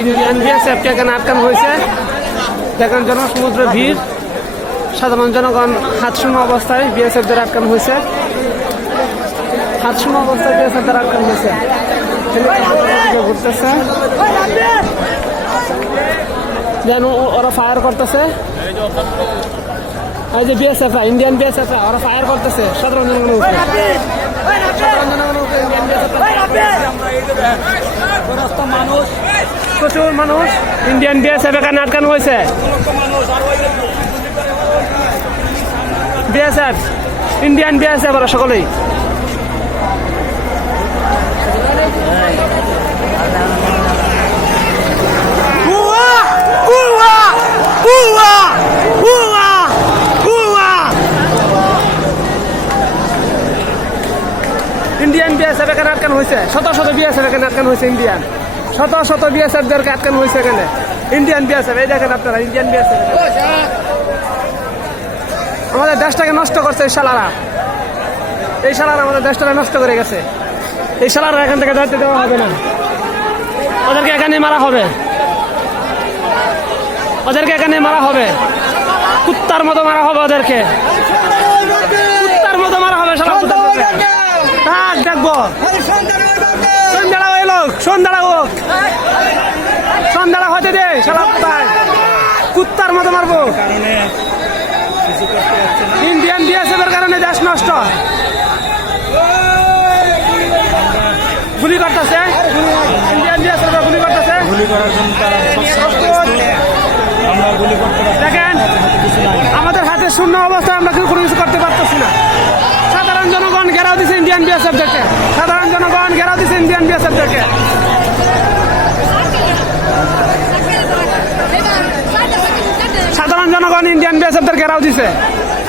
Indian বিএসএফকে এখানে আটকানো হয়েছে। দেখেন জনসমুদ্র ভিড়, সাধারণ জনগণ হাতশূন্য অবস্থায় বিএসএফদের আটকানো হয়েছে। হাতশূন্য অবস্থায় বিএসএফদের আটকানো হয়েছে। ঘুরতেছে, যেন ওরা ফায়ার করতেছে। এই যে বিএসএফ, ইন্ডিয়ান বিএসএফ, ওরা ফায়ার করতেছে সাধারণ জনগণের উপরে। প্রচুর মানুষ ইন্ডিয়ান বিএসএফ এখানে আটকানো হয়েছে। বিএসএফ, ইন্ডিয়ান বিএসএফ ওরা সকলেই। ইন্ডিয়ান বিএসএফ এখানে আটকানো হয়েছে। শত শত বিএসএফ এখানে আটকানো হয়েছে। ইন্ডিয়ান শত শত বিএসএফদেরকে আটকানো হয়েছে এখানে। ইন্ডিয়ান বিএসএফ, এই দেখেন আপনারা, ইন্ডিয়ান বিএসএফ আমাদের দেশটাকে নষ্ট করছে। এই শালারা আমাদের দেশটাকে নষ্ট করে গেছে। এই শালারা এখান থেকে যাইতে দেওয়া হবে না। ওদেরকে এখানে মারা হবে, ওদেরকে এখানে মারা হবে, কুত্তার মতো মারা হবে ওদেরকে, কুত্তার মতো মারা হবে। দেখবো সন্ধ্যা এলো, সন্ধ্যা হতে দে, শালা কোথায় কুত্তার মতো মারবো। ইন্ডিয়ান বিএসএফ এর কারণে দেশ নষ্ট। গুলি করতেছে, ইন্ডিয়ান বিএসএফ গুলি করতেছে। দেখেন আমাদের হাতে শূন্য অবস্থায় আমরা কোনো কিছু করতে পারতেছি না। সাধারণ জনগণ ঘেরাও দিচ্ছে ইন্ডিয়ান বিএসএফদেরকে। সাধারণ জনগণ ঘেরাও দিচ্ছে ইন্ডিয়ান বিএসএফদেরকে। সাধারণ জনগণ ইন্ডিয়ান বিএসএফদের ঘেরাও দিছে।